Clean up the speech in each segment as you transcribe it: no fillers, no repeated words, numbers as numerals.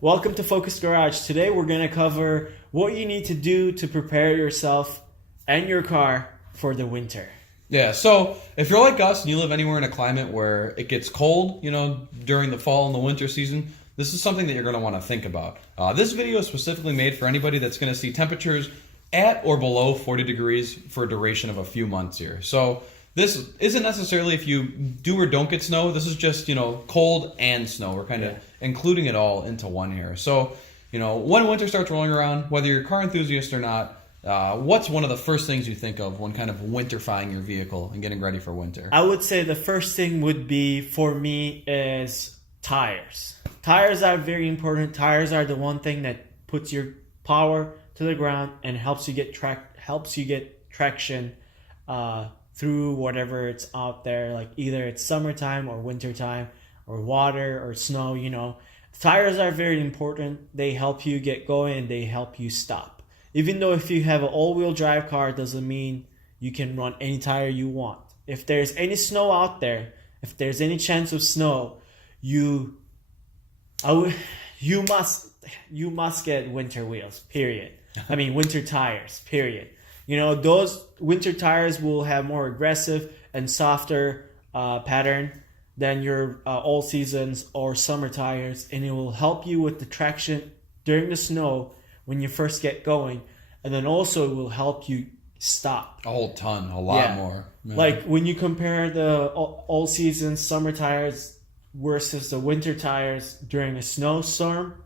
welcome to Focus Garage. Today we're going to cover what you need to do to prepare yourself and your car for the winter. Yeah, so if you're like us and you live anywhere in a climate where it gets cold, during the fall and the winter season, this is something that you're going to want to think about. This video is specifically made for anybody that's going to see temperatures at or below 40 degrees for a duration of a few months here. So this isn't necessarily if you do or don't get snow. This is just, cold and snow. We're kind of including it all into one here. So, when winter starts rolling around, whether you're a car enthusiast or not, what's one of the first things you think of when kind of winterifying your vehicle and getting ready for winter? I would say the first thing would be, for me, is tires. Tires are very important. Tires are the one thing that puts your power to the ground and helps you get traction through whatever it's out there, like either it's summertime or wintertime or water or snow. Tires are very important. They help you get going and they help you stop. Even though if you have an all-wheel drive car, it doesn't mean you can run any tire you want. If there's any snow out there, if there's any chance of snow, you must get winter wheels, period. Winter tires, period. Those winter tires will have more aggressive and softer pattern than your all seasons or summer tires, and it will help you with the traction during the snow when you first get going, and then also it will help you stop. A lot more. Man. Like when you compare the all season summer tires versus the winter tires during a snowstorm,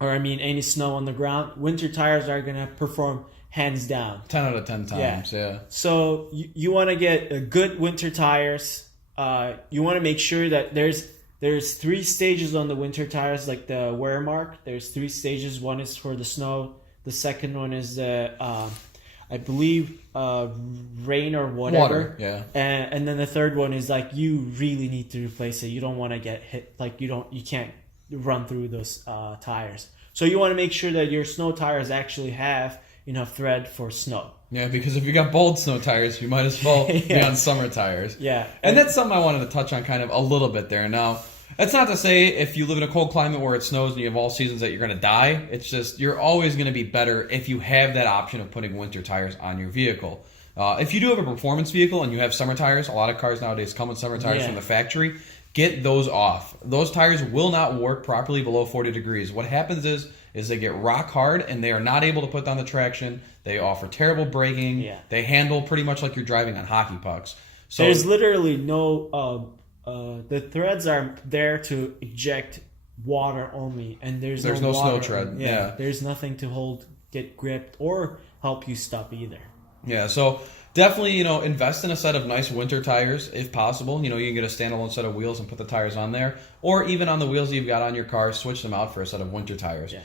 or any snow on the ground, winter tires are going to perform hands down. 10 out of 10 times, yeah. So you want to get a good winter tires. You want to make sure that there's 3 stages on the winter tires, like the wear mark. There's 3 stages. One is for the snow. The second one is the, I believe, rain or whatever. Water, yeah. And then the third one is like you really need to replace it. You don't want to get hit. Like you can't run through those tires. So you want to make sure that your snow tires actually have enough thread for snow. Yeah, because if you got bold snow tires, you might as well be on summer tires. Yeah. And that's something I wanted to touch on kind of a little bit there. Now, that's not to say if you live in a cold climate where it snows and you have all seasons that you're going to die. It's just you're always going to be better if you have that option of putting winter tires on your vehicle. If you do have a performance vehicle and you have summer tires, a lot of cars nowadays come with summer tires from the factory. Get those off. Those tires will not work properly below 40 degrees. What happens is they get rock hard and they are not able to put down the traction. They offer terrible braking. Yeah. They handle pretty much like you're driving on hockey pucks. So there's literally no the threads are there to eject water only, and there's no snow tread. Yeah, there's nothing to get gripped or help you stop either. Yeah, so definitely, invest in a set of nice winter tires if possible. You can get a standalone set of wheels and put the tires on there. Or even on the wheels you've got on your car, switch them out for a set of winter tires. Yeah.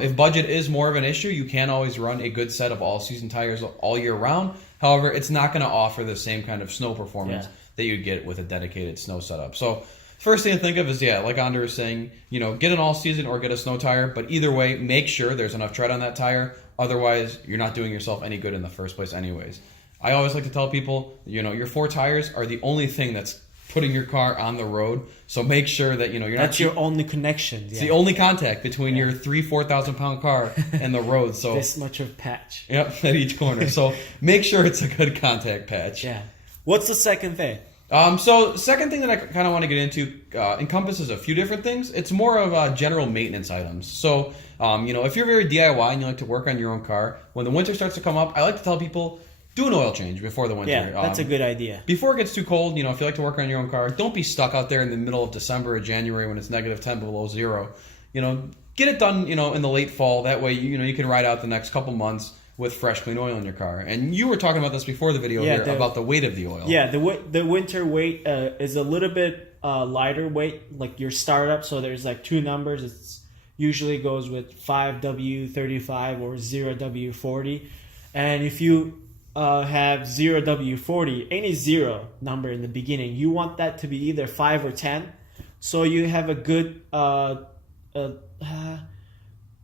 If budget is more of an issue, you can always run a good set of all-season tires all year round. However, it's not going to offer the same kind of snow performance that you get with a dedicated snow setup. So first thing to think of is, like Andre was saying, get an all-season or get a snow tire. But either way, make sure there's enough tread on that tire. Otherwise, you're not doing yourself any good in the first place anyways. I always like to tell people, your 4 tires are the only thing that's putting your car on the road. So make sure that, you're That's your only connection. It's the only contact between your 4,000 pound car and the road. So this much of patch. Yep, at each corner. So make sure it's a good contact patch. Yeah. What's the second thing? So second thing that I kind of want to get into encompasses a few different things. It's more of general maintenance items. So, if you're very DIY and you like to work on your own car, when the winter starts to come up, I like to tell people, do an oil change before the winter. Yeah, that's a good idea. Before it gets too cold, if you like to work on your own car, don't be stuck out there in the middle of December or January when it's negative 10 below zero. Get it done, in the late fall. That way, you can ride out the next couple months with fresh, clean oil in your car. And you were talking about this before the video about the weight of the oil. Yeah, the winter weight is a little bit lighter weight, like your startup. So there's like 2 numbers. It's usually goes with 5W35 or 0W40. And if you have 0W40, any 0 number in the beginning, you want that to be either 5 or 10. So you have a good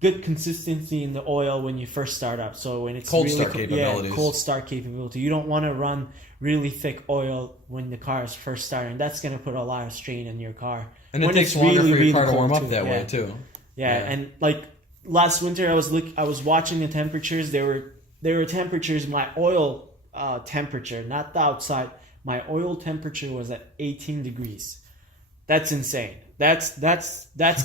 good consistency in the oil when you first start up. So when it's cold start capabilities. Yeah, cold start capability. You don't want to run really thick oil when the car is first starting. That's going to put a lot of strain on your car. And it takes longer for your car to warm up that way too. Yeah, and like last winter, I was watching the temperatures. There were temperatures. My oil temperature, not the outside. My oil temperature was at 18 degrees. That's insane. That's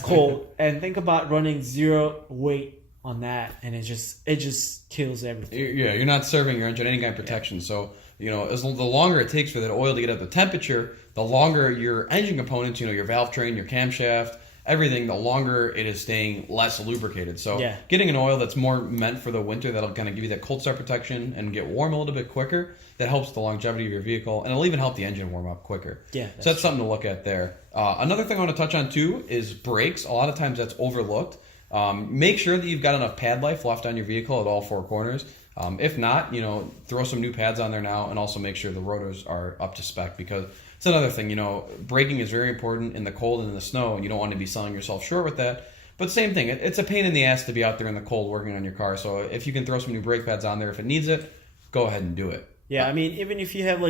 cold. And think about running zero weight on that, and it just kills everything. Yeah, you're not serving your engine any kind of protection. So the longer it takes for that oil to get up to temperature, the longer your engine components, your valve train, your camshaft, everything, the longer it is staying less lubricated. So getting an oil that's more meant for the winter, that'll kind of give you that cold start protection and get warm a little bit quicker, that helps the longevity of your vehicle, and it'll even help the engine warm up quicker. Yeah, so that's something to look at there. Another thing I want to touch on too is brakes. A lot of times that's overlooked. Make sure that you've got enough pad life left on your vehicle at all four corners. If not, throw some new pads on there now, and also make sure the rotors are up to spec, because it's another thing. Braking is very important in the cold and in the snow, and you don't want to be selling yourself short with that. But same thing, it's a pain in the ass to be out there in the cold working on your car. So if you can throw some new brake pads on there if it needs it, go ahead and do it. Yeah, I mean, even if you have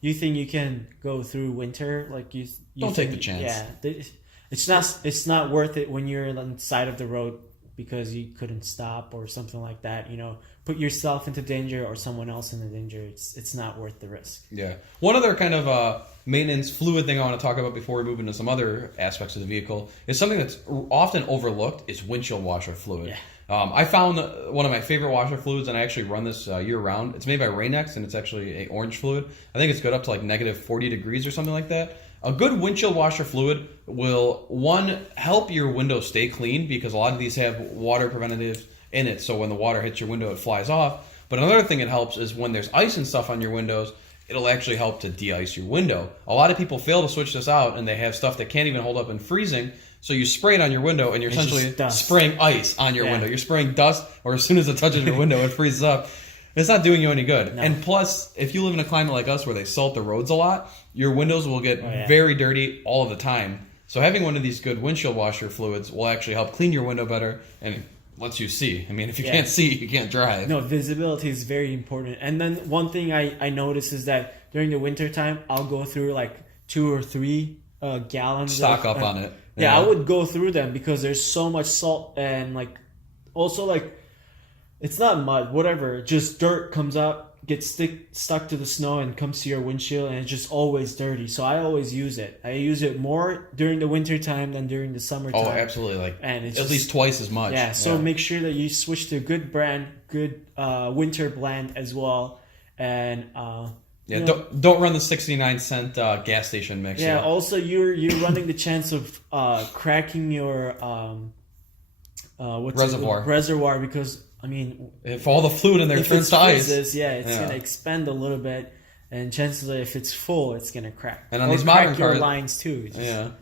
you think you can go through winter, you don't take the chance. Yeah, it's not worth it when you're on the side of the road because you couldn't stop or something like that. Put yourself into danger or someone else into danger. It's not worth the risk. Yeah. One other kind of maintenance fluid thing I want to talk about before we move into some other aspects of the vehicle is something that's often overlooked is windshield washer fluid. Yeah. I found one of my favorite washer fluids, and I actually run this year-round. It's made by Rain-X, and it's actually a orange fluid. I think it's good up to negative 40 degrees or something like that. A good windshield washer fluid will, one, help your window stay clean, because a lot of these have water preventatives in it, so when the water hits your window, it flies off. But another thing it helps is when there's ice and stuff on your windows, it'll actually help to de-ice your window. A lot of people fail to switch this out, and they have stuff that can't even hold up in freezing. So you spray it on your window, and you're essentially spraying ice on your window. You're spraying dust, or as soon as it touches your window, it freezes up. It's not doing you any good. No. And plus, if you live in a climate like us where they salt the roads a lot, your windows will get very dirty all of the time. So having one of these good windshield washer fluids will actually help clean your window better and lets you see. I mean, if you can't see, you can't drive. No, visibility is very important. And then one thing I notice is that during the winter time, I'll go through 2 or 3 gallons. Stock up on it. Yeah, I would go through them because there's so much salt and also it's not mud, whatever. Just dirt comes out, gets stuck to the snow and comes to your windshield, and it's just always dirty. So I always use it. I use it more during the winter time than during the summertime. Oh, absolutely! And it's at least twice as much. Yeah. So make sure that you switch to a good brand, good winter blend as well, and. Don't run the 69-cent gas station mix. Yeah. Also, you're running the chance of cracking your reservoir because if all the fluid in there turns to ice, it's gonna expand a little bit, and chances are if it's full, it's gonna crack. And on these modern cars, lines too.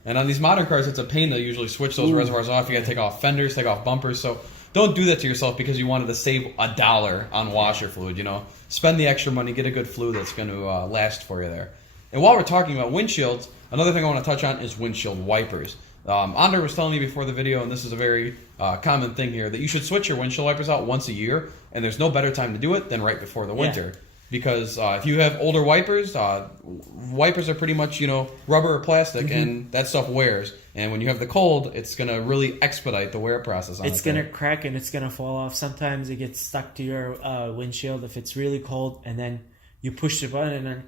And on these modern cars, it's a pain to usually switch those reservoirs off. You got to take off fenders, take off bumpers. So don't do that to yourself because you wanted to save $1 on washer fluid. Spend the extra money, get a good fluid that's going to last for you there. And while we're talking about windshields, another thing I want to touch on is windshield wipers. Andre was telling me before the video, and this is a very common thing here, that you should switch your windshield wipers out once a year, and there's no better time to do it than right before the winter. Because if you have older wipers, wipers are pretty much, rubber or plastic, and that stuff wears. And when you have the cold, it's going to really expedite the wear process on it. It's going to crack and it's going to fall off. Sometimes it gets stuck to your windshield if it's really cold, and then you push the button and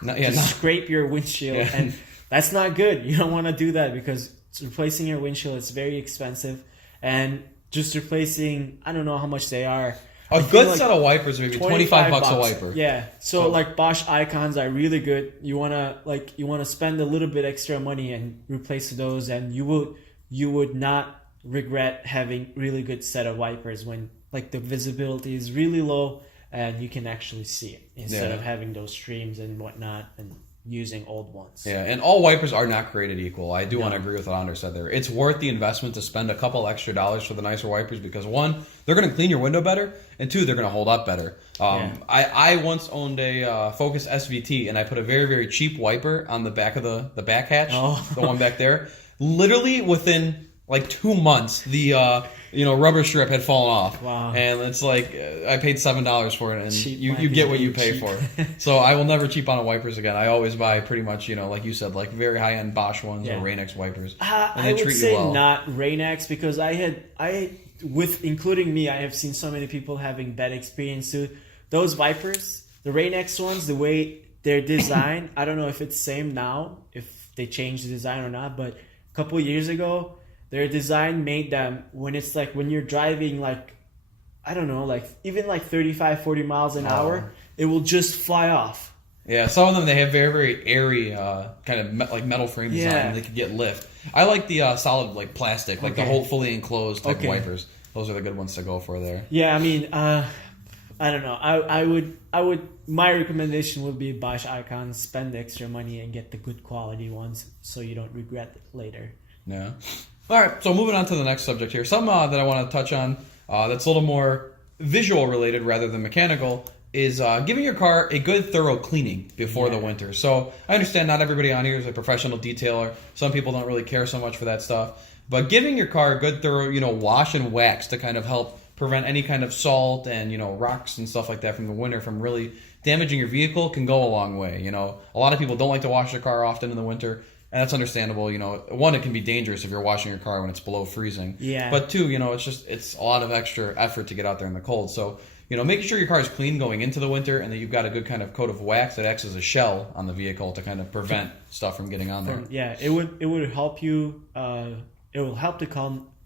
then scrape your windshield. Yeah. And that's not good. You don't want to do that because replacing your windshield is very expensive. And just replacing, I don't know how much they are. A good set of wipers are maybe $25 a wiper. Yeah. So Bosch Icons are really good. You wanna spend a little bit extra money and replace those, and you would not regret having really good set of wipers when the visibility is really low and you can actually see it instead of having those streams and whatnot and using old ones. Yeah, and all wipers are not created equal. I do want to agree with what Andre said there. It's worth the investment to spend a couple extra dollars for the nicer wipers because, one, they're going to clean your window better, and two, they're going to hold up better. I once owned a Focus SVT, and I put a very, very cheap wiper on the back of the back hatch, the one back there. Literally within 2 months, the rubber strip had fallen off. Wow. And it's like I paid $7 for it, and Cheap you get what you pay cheap. for. So I will never cheap on wipers again. I always buy pretty much, like you said, like very high end Bosch ones or Rain-X wipers. And I would say not Rain-X, because with including me, I have seen so many people having bad experience too. Those wipers, the Rain-X ones, the way they're designed, I don't know if it's same now, if they changed the design or not, but a couple years ago, their design made them, when you're driving I don't know, even 35, 40 miles an hour, it will just fly off. Yeah, some of them, they have very, very airy kind of metal frame design, and they can get lift. I like the solid plastic, the whole fully enclosed type wipers. Those are the good ones to go for there. Yeah, I mean, I don't know. I would. My recommendation would be Bosch Icons. Spend the extra money and get the good quality ones, so you don't regret it later. Yeah. All right. So moving on to the next subject here, something that I want to touch on that's a little more visual related rather than mechanical is giving your car a good thorough cleaning before the winter. So I understand not everybody on here is a professional detailer. Some people don't really care so much for that stuff, but giving your car a good thorough wash and wax to kind of help prevent any kind of salt and rocks and stuff like that from the winter from really damaging your vehicle can go a long way. A lot of people don't like to wash their car often in the winter, and that's understandable. One, it can be dangerous if you're washing your car when it's below freezing. Yeah. But two, it's a lot of extra effort to get out there in the cold. So making sure your car is clean going into the winter and that you've got a good kind of coat of wax that acts as a shell on the vehicle to kind of prevent stuff from getting on there. Yeah, it would help you. It will help the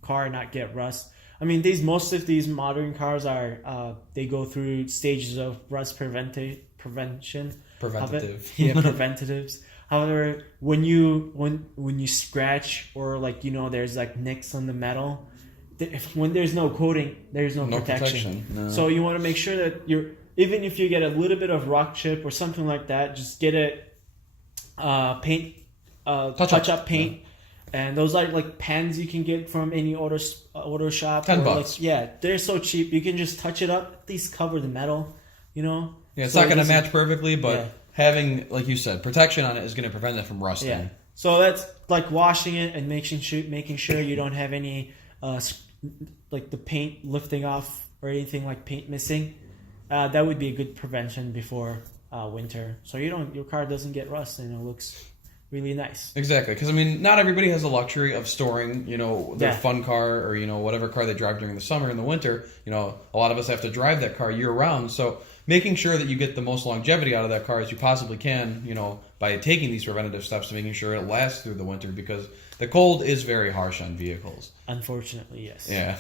car not get rust. I mean, most of these modern cars are they go through stages of rust prevention. Preventative. Yeah, preventatives. However, when you scratch or there's nicks on the metal, when there's no coating, there's no protection. No. So you want to make sure that even if you get a little bit of rock chip or something like that, just get it paint touch up paint. Yeah. And those are pens you can get from any auto shop. $10. They're so cheap. You can just touch it up, at least cover the metal, Yeah, it's not going to match perfectly, but having, like you said, protection on it is going to prevent it from rusting. Yeah. So that's washing it and making sure you don't have any the paint lifting off or anything paint missing. That would be a good prevention before winter, so your car doesn't get rust and it looks really nice. Exactly, because not everybody has the luxury of storing, their fun car or whatever car they drive during the summer and the winter. A lot of us have to drive that car year round, so making sure that you get the most longevity out of that car as you possibly can, by taking these preventative steps to making sure it lasts through the winter, because the cold is very harsh on vehicles. Unfortunately, yes. Yeah.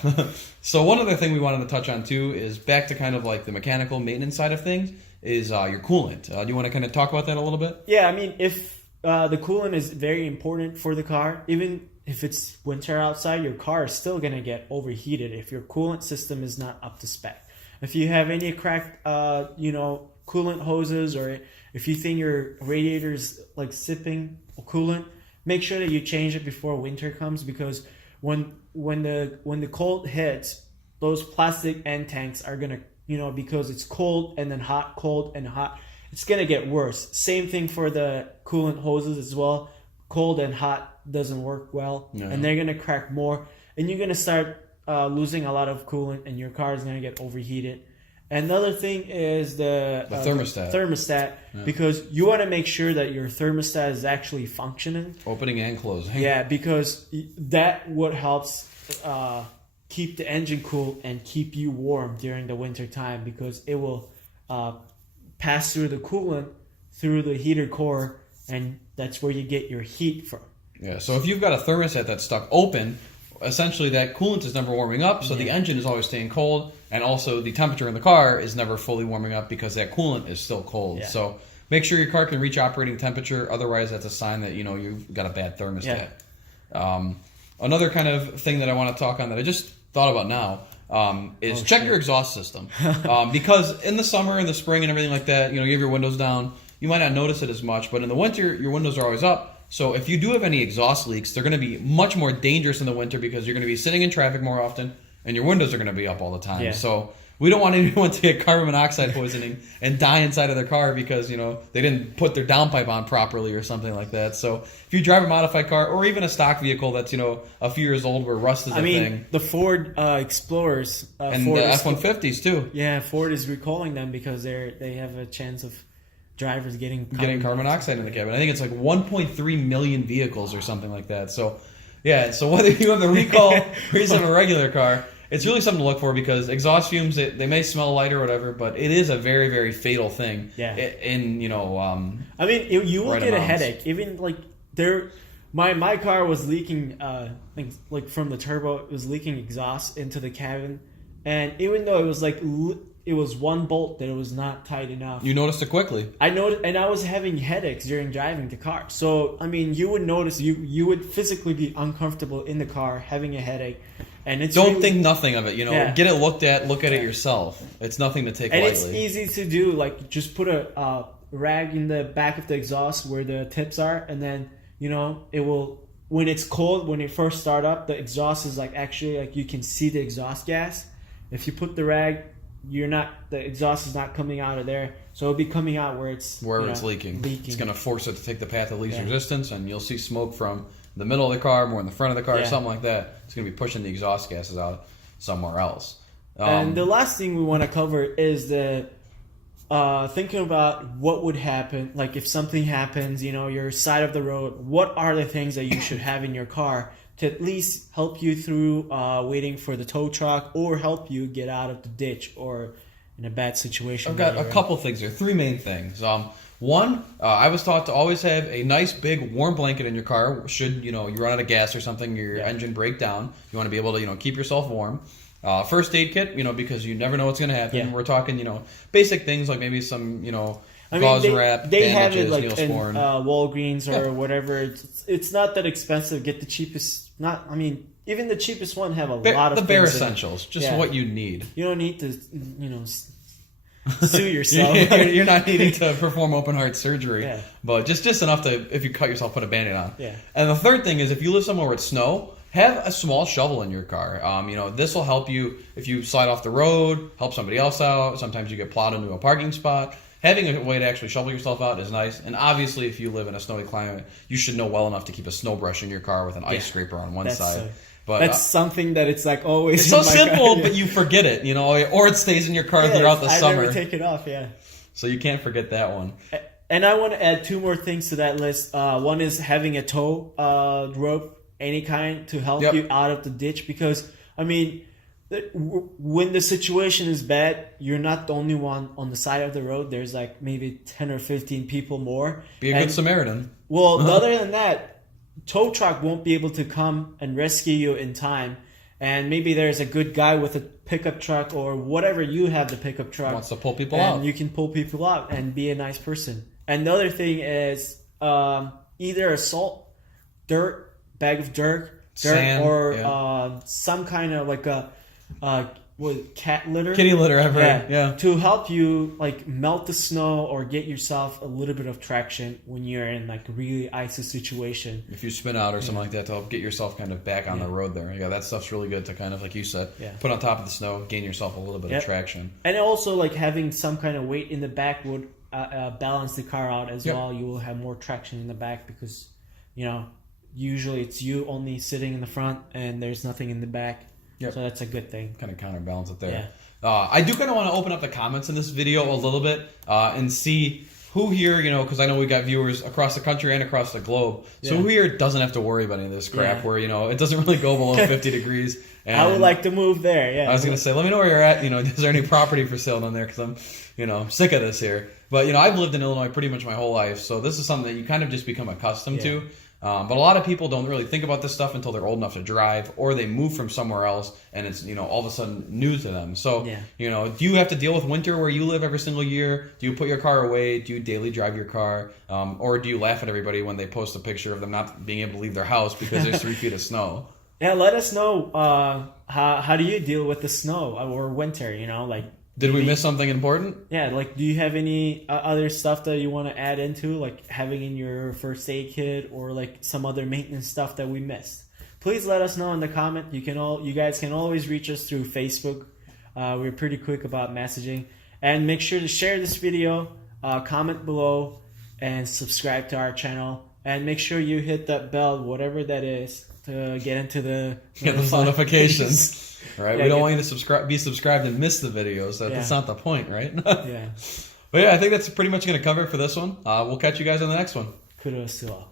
So one other thing we wanted to touch on too is back to kind of the mechanical maintenance side of things is your coolant. Do you want to kind of talk about that a little bit? Yeah, if the coolant is very important for the car. Even if it's winter outside, your car is still going to get overheated if your coolant system is not up to spec. If you have any cracked, coolant hoses, or if you think your radiator is sipping coolant, make sure that you change it before winter comes, because when the cold hits, those plastic end tanks are going to, because it's cold and then hot, cold and hot, it's going to get worse. Same thing for the coolant hoses as well. Cold and hot doesn't work well, and they're going to crack more, and you're going to start losing a lot of coolant, and your car is going to get overheated. Another thing is the thermostat, because you want to make sure that your thermostat is actually functioning. Opening and closing. Yeah, because that what helps keep the engine cool and keep you warm during the winter time, because it will pass through the coolant through the heater core, and that's where you get your heat from. Yeah, so if you've got a thermostat that's stuck open, essentially that coolant is never warming up, so the engine is always staying cold, and also the temperature in the car is never fully warming up because that coolant is still cold. Yeah. So make sure your car can reach operating temperature, otherwise that's a sign that you've got a bad thermostat. Yeah. Another kind of thing that I want to talk on that I just thought about now is check your exhaust system. Because in the summer and the spring and everything like that, you have your windows down, you might not notice it as much, but in the winter your windows are always up. So if you do have any exhaust leaks, they're going to be much more dangerous in the winter because you're going to be sitting in traffic more often and your windows are going to be up all the time. Yeah. So We don't want anyone to get carbon monoxide poisoning and die inside of their car because, you know, they didn't put their downpipe on properly or something like that. So if you drive a modified car or even a stock vehicle that's, you know, a few years old where rust is a thing. The Ford Explorers. And Ford the F-150s too. Yeah, Ford is recalling them because they have a chance of drivers getting carbon monoxide in the cabin. I think it's like 1.3 million vehicles or something like that. So, yeah, so whether you have the recall or you just have a regular car, it's really something to look for because exhaust fumes, they may smell light or whatever, but it is a very, very fatal thing. Yeah. In, you know, I mean, you will get a headache. Even like my car was leaking, like from the turbo, it was leaking exhaust into the cabin, and even though it was like it was one bolt that it was not tight enough. You noticed it quickly. I noticed, and I was having headaches during driving the car. So I mean, you would notice you would physically be uncomfortable in the car, having a headache. And it's don't think nothing of it, you know. Yeah. Get it looked at, look at it yourself. It's nothing to take and lightly. And it's easy to do. Like just put a rag in the back of the exhaust where the tips are, and then you know it will. When it's cold, when it first start up, the exhaust is like actually like you can see the exhaust gas. If you put the rag, the exhaust is not coming out of there, so it'll be coming out where it's leaking. It's going to force it to take the path of least resistance, and you'll see smoke from the middle of the car, more in the front of the car, something like that. It's going to be pushing the exhaust gases out somewhere else. And the last thing we want to cover is the thinking about what would happen, like if something happens, you know, your side of the road. What are the things that you should have in your car to at least help you through waiting for the tow truck or help you get out of the ditch or in a bad situation? I've got a couple things here. Three main things. One, I was taught to always have a nice big warm blanket in your car. Should you run out of gas or something, your engine break down, you want to be able to keep yourself warm. First aid kit, because you never know what's going to happen. We're talking basic things like maybe some gauze wrap, they bandages, have it like in Walgreens or whatever. It's not that expensive. Get the cheapest. Even the cheapest one have a lot of the bare things essentials, just what you need. You don't need to sue yourself. You're not needing to perform open heart surgery, but just enough to, if you cut yourself, put a Band-Aid on. Yeah. And the third thing is, if you live somewhere with snow, have a small shovel in your car. This will help you if you slide off the road, help somebody else out. Sometimes you get plowed into a parking spot. Having a way to actually shovel yourself out is nice. And obviously, if you live in a snowy climate, you should know well enough to keep a snow brush in your car with an ice scraper on one side. But that's something that it's like always. It's so simple, but you forget it, or it stays in your car throughout the summer. I never take it off. Yeah. So you can't forget that one. And I want to add two more things to that list. One is having a tow rope, any kind, to help you out of the ditch. Because when the situation is bad, you're not the only one on the side of the road. There's like maybe 10 or 15 people more. Be a good Samaritan. Well, other than that, tow truck won't be able to come and rescue you in time, and maybe there's a good guy with a pickup truck or whatever, you have the pickup truck wants to pull people out, and you can pull people out and be a nice person. And the other thing is either a bag of dirt, sand, or some kind of like a cat litter, kitty litter, yeah, to help you like melt the snow or get yourself a little bit of traction when you're in like a really icy situation. If you spin out or something like that, to help get yourself kind of back on the road there. Yeah, that stuff's really good to kind of, like you said, put on top of the snow, gain yourself a little bit of traction. And also like having some kind of weight in the back would balance the car out as well. You will have more traction in the back because usually it's you only sitting in the front and there's nothing in the back. Yep. So that's a good thing. Kind of counterbalance it there. Yeah. I do kind of want to open up the comments in this video a little bit and see who here, because I know we got viewers across the country and across the globe. So who here doesn't have to worry about any of this crap where, it doesn't really go below 50 degrees. And I would like to move there, I was going to say, let me know where you're at. Is there any property for sale down there? Because I'm, sick of this here. But, I've lived in Illinois pretty much my whole life. So this is something that you kind of just become accustomed to. But a lot of people don't really think about this stuff until they're old enough to drive, or they move from somewhere else and it's, all of a sudden new to them. So, do you have to deal with winter where you live every single year? Do you put your car away? Do you daily drive your car? Or do you laugh at everybody when they post a picture of them not being able to leave their house because there's 3 feet of snow? Yeah, let us know. How do you deal with the snow or winter, Did we miss something important? Yeah, do you have any other stuff that you want to add into, like having in your first aid kit or like some other maintenance stuff that we missed? Please let us know in the comment. You guys can always reach us through Facebook, We're pretty quick about messaging. And make sure to share this video, comment below, and subscribe to our channel. And make sure you hit that bell, whatever that is, to get into the notifications. Right? Yeah, we don't want you to be subscribed and miss the videos. That's not the point, right? Yeah. But yeah, I think that's pretty much going to cover it for this one. We'll catch you guys on the next one. Kudos to all.